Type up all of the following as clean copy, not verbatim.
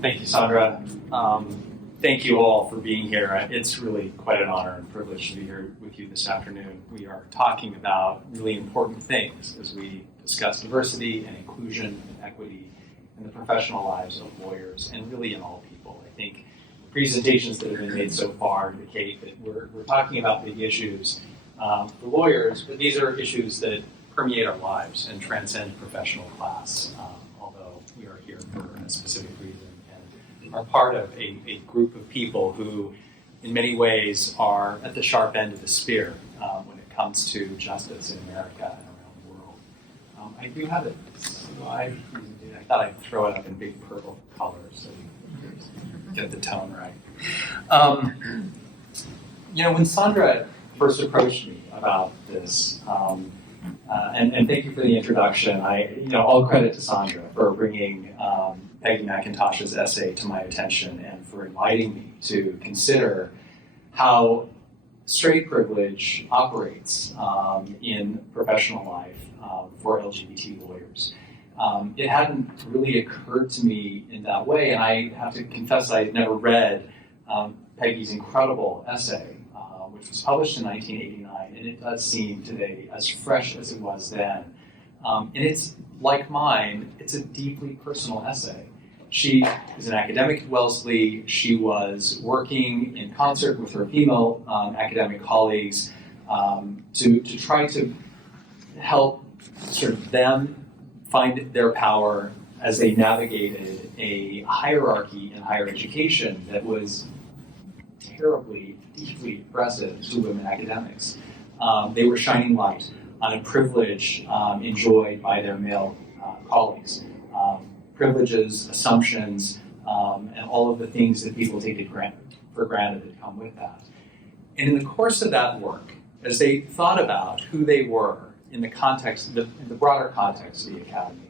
Thank you, Sandra. Thank you all for being here. It's really quite an honor and privilege to be here with you this afternoon. We are talking about really important things as we discuss diversity and inclusion and equity in the professional lives of lawyers and really in all people. I think the presentations that have been made so far indicate that we're talking about big issues for lawyers, but these are issues that permeate our lives and transcend professional class, although we are here for a specific reason and are part of a group of people who, in many ways, are at the sharp end of the spear when it comes to justice in America and around the world. I do have a slide. I thought I'd throw it up in big purple colors so you get the tone right. When Sandra first approached me about this, and thank you for the introduction. All credit to Sandra for bringing Peggy McIntosh's essay to my attention and for inviting me to consider how straight privilege operates in professional life for LGBT lawyers. It hadn't really occurred to me in that way, and I have to confess I had never read Peggy's incredible essay, which was published in 1989, and it does seem today as fresh as it was then. And it's, like mine, it's a deeply personal essay. She is an academic at Wellesley. She was working in concert with her female academic colleagues to try to help sort of them find their power as they navigated a hierarchy in higher education that was terribly, deeply oppressive to women academics. They were shining light on a privilege enjoyed by their male colleagues. Privileges, assumptions, and all of the things that people take for granted that come with that. And in the course of that work, as they thought about who they were in the context, in the broader context of the academy,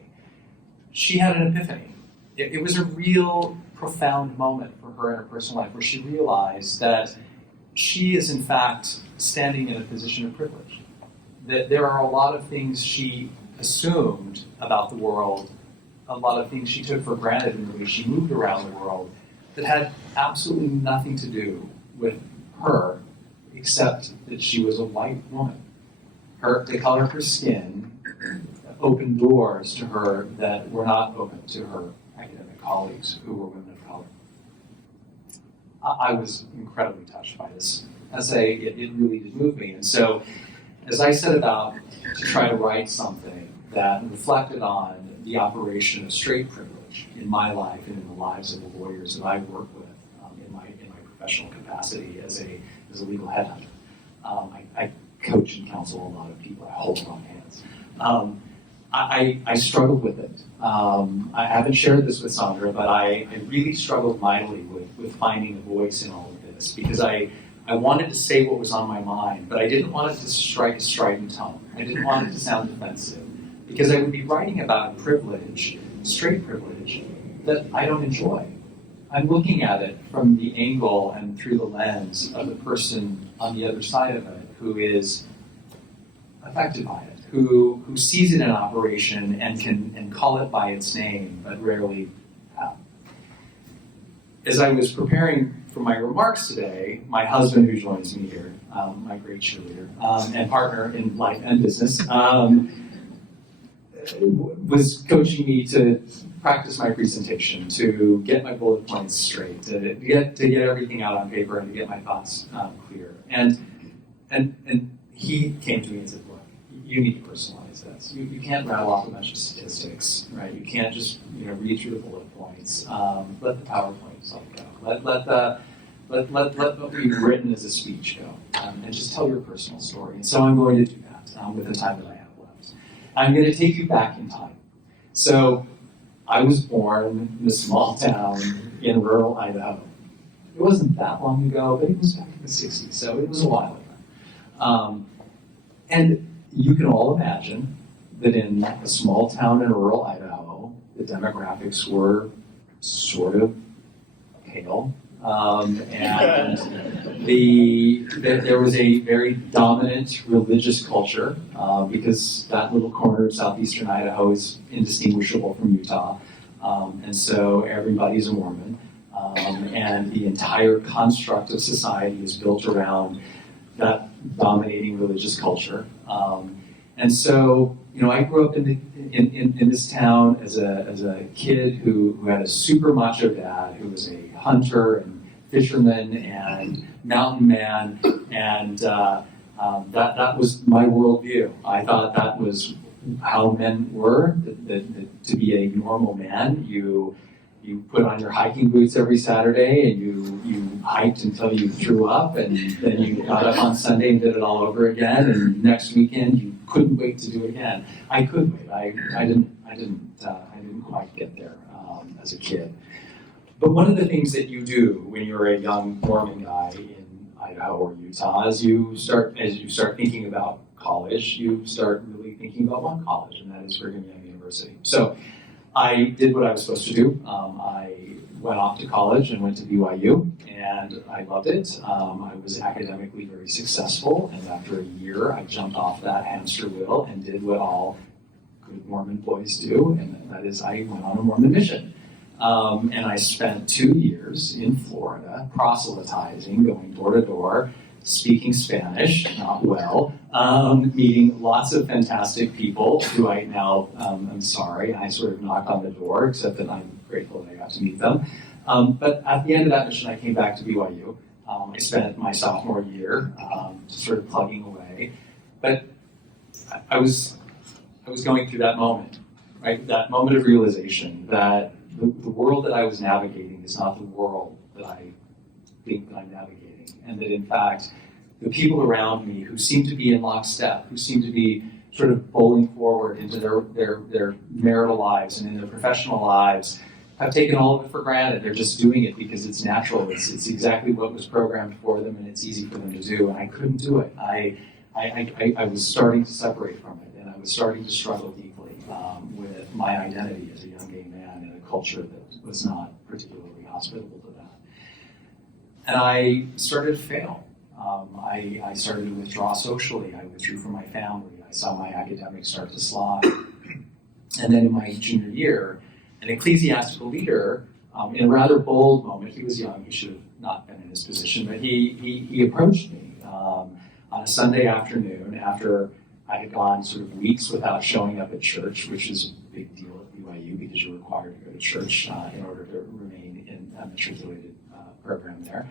she had an epiphany. It was a real profound moment for her in her personal life where she realized that she is in fact standing in a position of privilege. That there are a lot of things she assumed about the world, a lot of things she took for granted in the way she moved around the world that had absolutely nothing to do with her except that she was a white woman. The color of her skin opened doors to her that were not open to her academic colleagues who were women of color. I was incredibly touched by this essay. It really did move me. And so as I set about to try to write something that reflected on the operation of straight privilege in my life and in the lives of the lawyers that I work with in my professional capacity as a legal headhunter. I coach and counsel a lot of people. I hold them on hands. I struggled with it. I haven't shared this with Sandra, but I really struggled mightily with finding a voice in all of this because I wanted to say what was on my mind, but I didn't want it to strike a strident tone. I didn't want it to sound defensive because I would be writing about privilege, straight privilege, that I don't enjoy. I'm looking at it from the angle and through the lens of the person on the other side of it who is affected by it, who sees it in operation and can call it by its name, but rarely have. As I was preparing for my remarks today, my husband, who joins me here, my great cheerleader and partner in life and business, was coaching me to practice my presentation, to get my bullet points straight, to get everything out on paper and to get my thoughts clear. And he came to me and said, look, you need to personalize this. You can't rattle off a bunch of statistics, right? You can't just read through the bullet points. Let the PowerPoint stuff go. Let what we've written as a speech go, and just tell your personal story. And so I'm going to do that with the time that I have left. I'm going to take you back in time. So I was born in a small town in rural Idaho. It wasn't that long ago, but it was back in the 60s, so it was a while ago. And you can all imagine that in a small town in rural Idaho, the demographics were sort of pale. And there was a very dominant religious culture because that little corner of southeastern Idaho is indistinguishable from Utah. And so everybody's a Mormon. And the entire construct of society is built around that dominating religious culture. And so, I grew up in this town as a kid who had a super macho dad who was a hunter and fisherman and mountain man, and that was my worldview. I thought that was how men were. That to be a normal man, you put on your hiking boots every Saturday and you hiked until you threw up, and then you got up on Sunday and did it all over again, and next weekend you couldn't wait to do it again. I could wait. I didn't quite get there as a kid. But one of the things that you do when you're a young Mormon guy in Idaho or Utah is you start thinking about college, you start really thinking about one college, and that is Brigham Young University. So I did what I was supposed to do. I went off to college and went to BYU, and I loved it. I was academically very successful, and after a year, I jumped off that hamster wheel and did what all good Mormon boys do, and that is I went on a Mormon mission. And I spent 2 years in Florida proselytizing, going door to door, speaking Spanish, not well, meeting lots of fantastic people who I now, I'm sorry, I sort of knocked on the door, except that I'm grateful that I got to meet them. But at the end of that mission, I came back to BYU. I spent my sophomore year sort of plugging away. But I was going through that moment, right? That moment of realization that the world that I was navigating is not the world that I think that I'm navigating. And that in fact, the people around me who seem to be in lockstep, who seem to be sort of bowling forward into their marital lives and in their professional lives, have taken all of it for granted. They're just doing it because it's natural. It's exactly what was programmed for them, and it's easy for them to do. And I couldn't do it. I was starting to separate from it, and I was starting to struggle deeply with my identity as a young gay man in a culture that was not particularly hospitable to that. And I started to fail. I started to withdraw socially. I withdrew from my family. I saw my academics start to slide. And then in my junior year, an ecclesiastical leader, in a rather bold moment, he was young, he should have not been in his position, but he approached me on a Sunday afternoon after I had gone sort of weeks without showing up at church, which is a big deal at BYU because you're required to go to church in order to remain in a matriculated program there.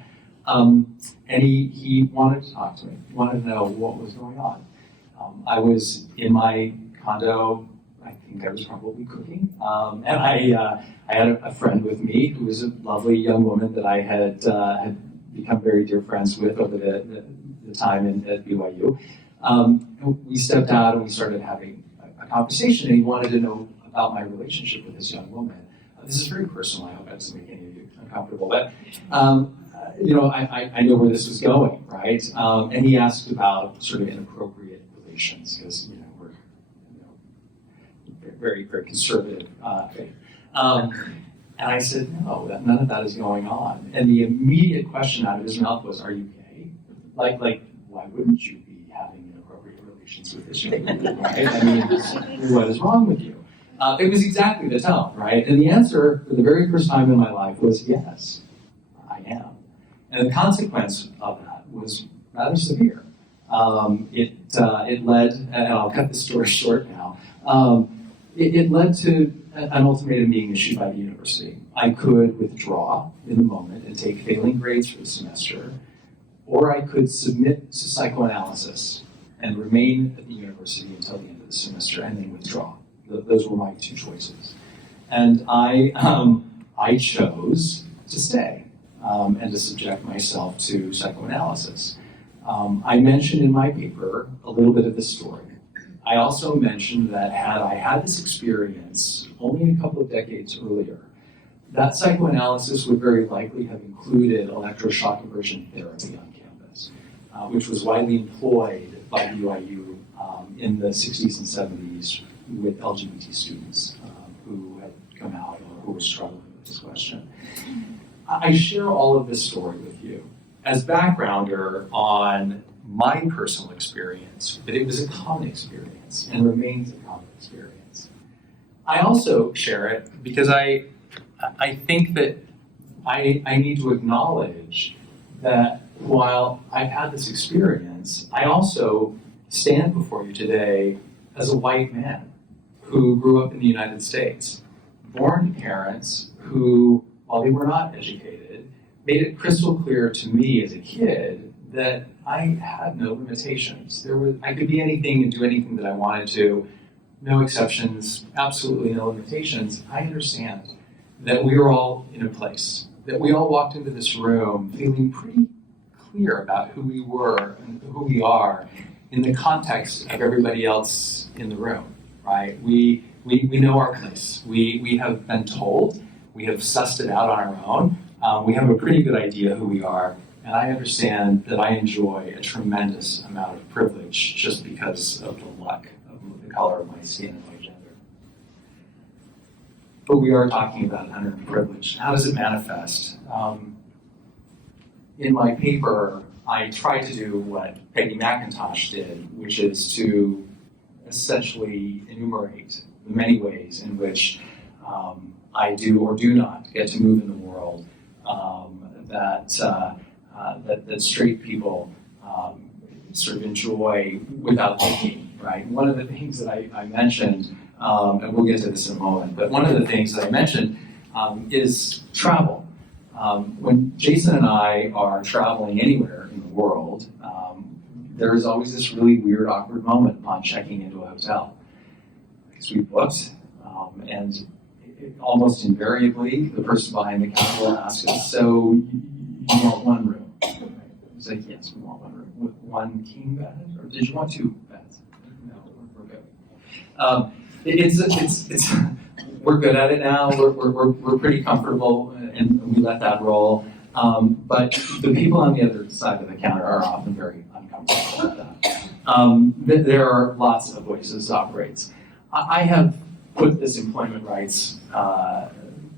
And he wanted to talk to me. He wanted to know what was going on. I was in my condo. I think I was probably cooking. And I had a friend with me who was a lovely young woman that I had become very dear friends with over the time at BYU. We stepped out and we started having a conversation, and he wanted to know about my relationship with this young woman. This is very personal. I hope that doesn't make any of you uncomfortable. But I know where this was going, right? And he asked about sort of inappropriate relations because we're very, very conservative faith. And I said, no, none of that is going on. And the immediate question out of his mouth was, are you gay? Like, why wouldn't you be having inappropriate relations with this young woman, right? I mean, what is wrong with you? It was exactly the tone, right? And the answer, for the very first time in my life, was yes, I am. And the consequence of that was rather severe. It led, and I'll cut the story short now, it led to an ultimatum being issued by the university. I could withdraw in the moment and take failing grades for the semester, or I could submit to psychoanalysis and remain at the university until the end of the semester and then withdraw. Those were my two choices. And I chose to stay and to subject myself to psychoanalysis. I mentioned in my paper a little bit of the story. I also mentioned that had I had this experience only a couple of decades earlier, that psychoanalysis would very likely have included electroshock aversion therapy on campus, which was widely employed by BYU in the 60s and 70s with LGBT students who had come out or who were struggling with this question. I share all of this story with you as backgrounder on my personal experience, but it was a common experience and remains a common experience. I also share it because I think that I need to acknowledge that while I've had this experience, I also stand before you today as a white man who grew up in the United States, born to parents who, while they were not educated, made it crystal clear to me as a kid that I had no limitations. I could be anything and do anything that I wanted to, no exceptions, absolutely no limitations. I understand that we are all in a place, that we all walked into this room feeling pretty clear about who we were and who we are in the context of everybody else in the room, right? We know our place. We have been told, we have sussed it out on our own. We have a pretty good idea who we are, and I understand that I enjoy a tremendous amount of privilege just because of the luck of the color of my skin and my gender. But we are talking about unearned privilege. How does it manifest? In my paper, I tried to do what Peggy McIntosh did, which is to essentially enumerate the many ways in which I do or do not get to move in the world that straight people sort of enjoy without thinking, right? One of the things that I mentioned, and we'll get to this in a moment, but one of the things that I mentioned is travel. When Jason and I are traveling anywhere in the world, there is always this really weird, awkward moment upon checking into a hotel. Because we booked, and almost invariably, the person behind the counter will ask us, so you want one room? It's like, yes, we want one room. With one king bed? Or did you want two beds? No, we're good. We're good at it now. We're pretty comfortable, and we let that roll. But the people on the other side of the counter are often very uncomfortable with that. There are lots of ways this operates. I have put this employment rights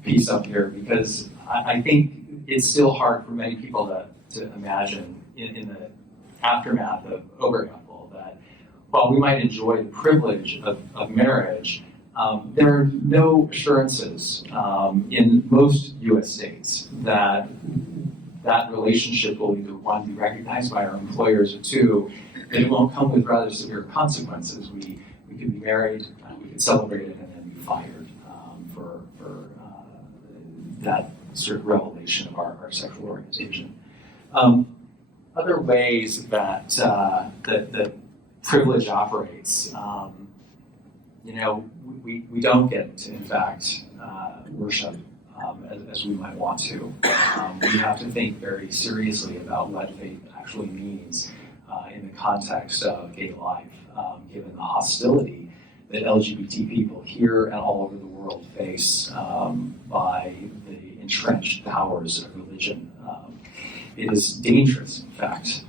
piece up here because I think it's still hard for many people to imagine in the aftermath of Obergefell that while we might enjoy the privilege of marriage, there are no assurances in most U.S. states that that relationship will either, one, be recognized by our employers, or two, that it won't come with rather severe consequences. We could be married, we could celebrate it, and then be fired for that sort of revelation of our sexual orientation. Other ways that privilege operates, we don't get to, in fact, worship as we might want to. We have to think very seriously about what faith actually means in the context of gay life, given the hostility that LGBT people here and all over the world face by the entrenched powers of religion. It is dangerous, in fact.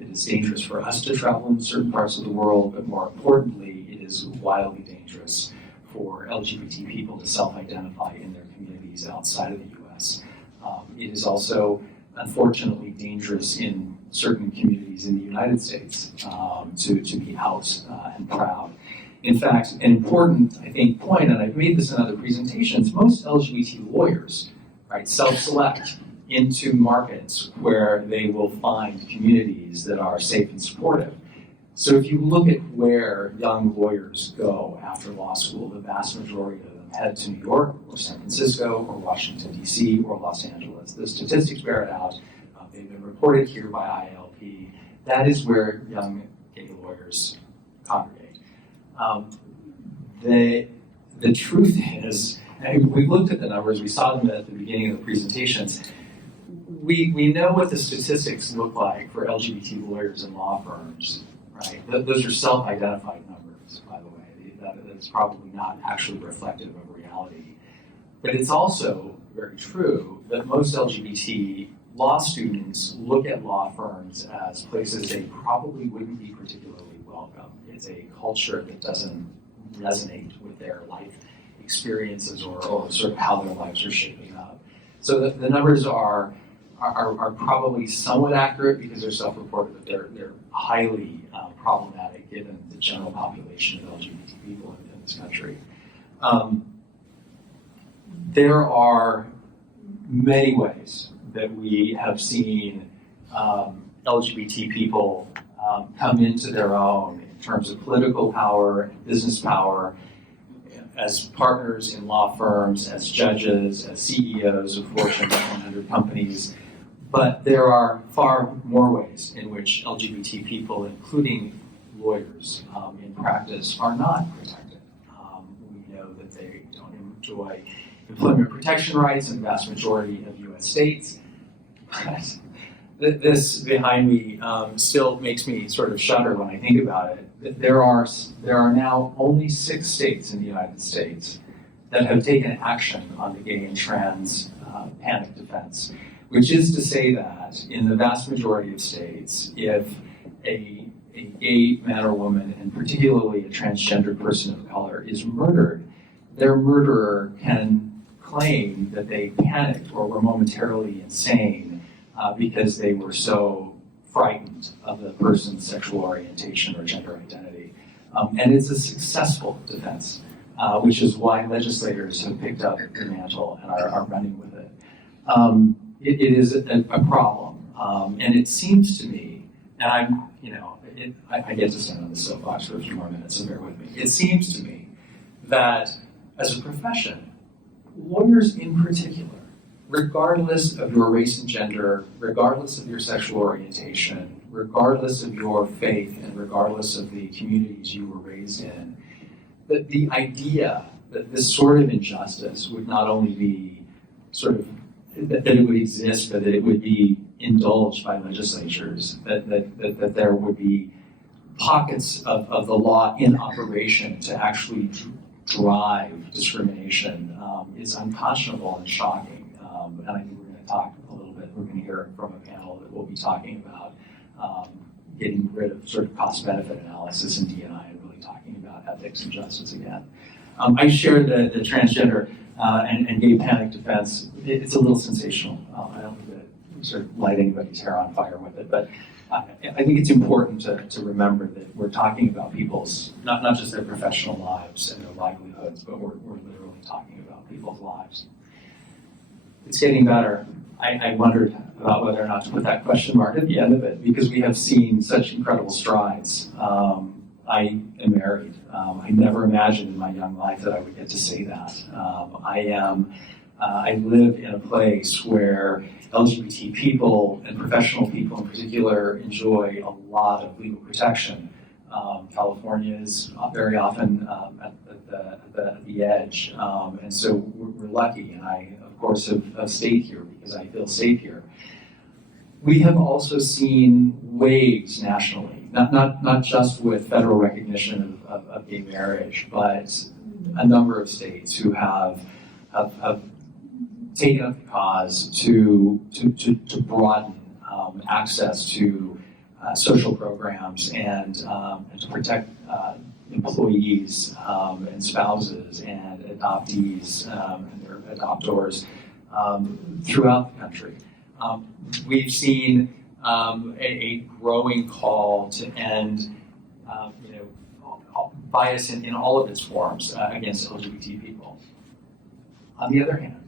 It is dangerous for us to travel in certain parts of the world, but more importantly, it is wildly dangerous for LGBT people to self-identify in their communities outside of the U.S. It is also, unfortunately, dangerous in certain communities in the United States to be out and proud. In fact, an important, I think, point, and I've made this in other presentations, most LGBT lawyers, right, self-select into markets where they will find communities that are safe and supportive. So if you look at where young lawyers go after law school, the vast majority of them head to New York or San Francisco or Washington, D.C. or Los Angeles. The statistics bear it out. They've been reported here by IILP. That is where young gay lawyers congregate. The truth is, and we've looked at the numbers, we saw them at the beginning of the presentations. We know what the statistics look like for LGBT lawyers in law firms, right? Those are self-identified numbers, by the way. That's probably not actually reflective of reality. But it's also very true that most LGBT law students look at law firms as places they probably wouldn't be particularly welcome. It's a culture that doesn't resonate with their life experiences or sort of how their lives are shaping up. So the numbers are probably somewhat accurate because they're self-reported, but they're highly problematic given the general population of LGBT people in this country. There are many ways that we have seen LGBT people come into their own in terms of political power and business power as partners in law firms, as judges, as CEOs of Fortune 100 companies. But there are far more ways in which LGBT people, including lawyers in practice, are not protected. We know that they don't enjoy employment protection rights in the vast majority of U.S. states. This behind me still makes me sort of shudder when I think about it. There are now only 6 states in the United States that have taken action on the gay and trans panic defense, which is to say that in the vast majority of states, if a gay man or woman, and particularly a transgender person of color, is murdered, their murderer can claim that they panicked or were momentarily insane because they were so frightened of the person's sexual orientation or gender identity. And it's a successful defense, which is why legislators have picked up the mantle and are running with it. It is a problem, and it seems to me, and I get to stand on the soapbox for a few more minutes, so bear with me. It seems to me that as a profession, lawyers in particular, regardless of your race and gender, regardless of your sexual orientation, regardless of your faith, and regardless of the communities you were raised in, that the idea that this sort of injustice would not only be sort of, that it would exist, but that it would be indulged by legislatures, that there would be pockets of the law in operation to actually drive discrimination is unconscionable and shocking. And I think we're going to talk a little bit, we're going to hear from a panel that will be talking about getting rid of sort of cost-benefit analysis in D&I and really talking about ethics and justice again. I shared the transgender and gay panic defense. It's a little sensational. I don't think that sort of light anybody's hair on fire with it, but I think it's important to remember that we're talking about people's, not just their professional lives and their livelihoods, but we're literally talking about people's lives. It's getting better. I wondered about whether or not to put that question mark at the end of it, because we have seen such incredible strides. I am married. I never imagined in my young life that I would get to say that. I live in a place where LGBT people and professional people in particular enjoy a lot of legal protection. California is very often at the edge, and so we're lucky, and I, of course, have stayed here because I feel safe here. We have also seen waves nationally, not just with federal recognition of gay marriage, but a number of states who have taken up the cause to broaden access to social programs and to protect employees and spouses and adoptees and their adopters throughout the country. We've seen a growing call to end bias in all of its forms against LGBT people. On the other hand,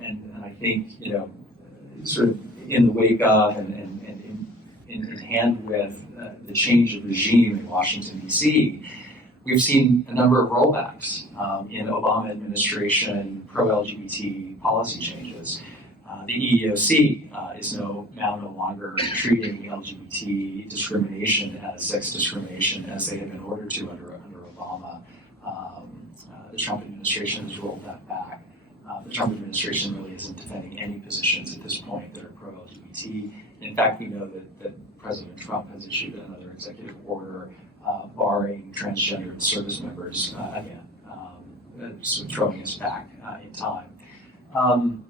and I think, sort of in the wake of and in hand with the change of regime in Washington, D.C., we've seen a number of rollbacks in Obama administration pro-LGBT policy changes. The EEOC is now no longer treating LGBT discrimination as sex discrimination as they had been ordered to under Obama. The Trump administration has rolled that back. The Trump administration really isn't defending any positions at this point that are pro-LGBT. In fact, we know that President Trump has issued another executive order barring transgender service members again, so throwing us back in time.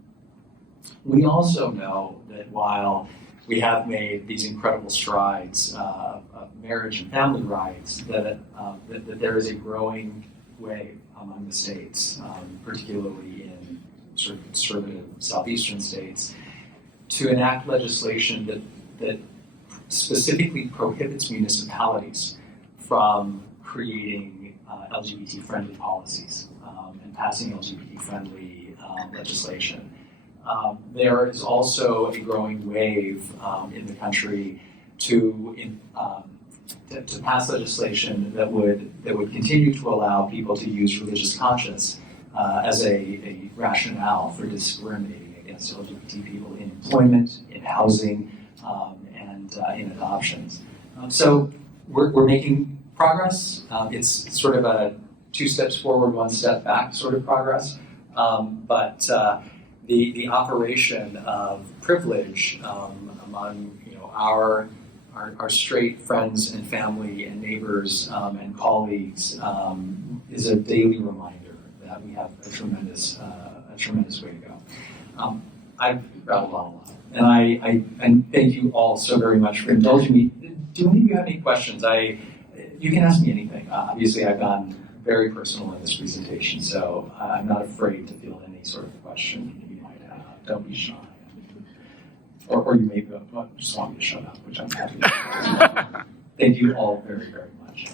We also know that while we have made these incredible strides of marriage and family rights, that there is a growing wave among the states, particularly in sort of conservative southeastern states, to enact legislation that specifically prohibits municipalities from creating LGBT-friendly policies. and passing LGBT-friendly legislation. There is also a growing wave in the country to pass legislation that would continue to allow people to use religious conscience as a rationale for discriminating against LGBT people in employment, in housing, and in adoptions. So we're making progress. It's sort of a 2 steps forward, 1 step back sort of progress. But the operation of privilege among our straight friends and family and neighbors and colleagues is a daily reminder that we have a tremendous way to go. I've rattled on a lot, and I thank you all so very much for indulging me. Do any of you have any questions? You can ask me anything. Obviously, I've gone very personal in this presentation, so I'm not afraid to field any sort of question you might have. Don't be shy. Or you may just want me to shut up, which I'm happy to do. Thank you all very, very much.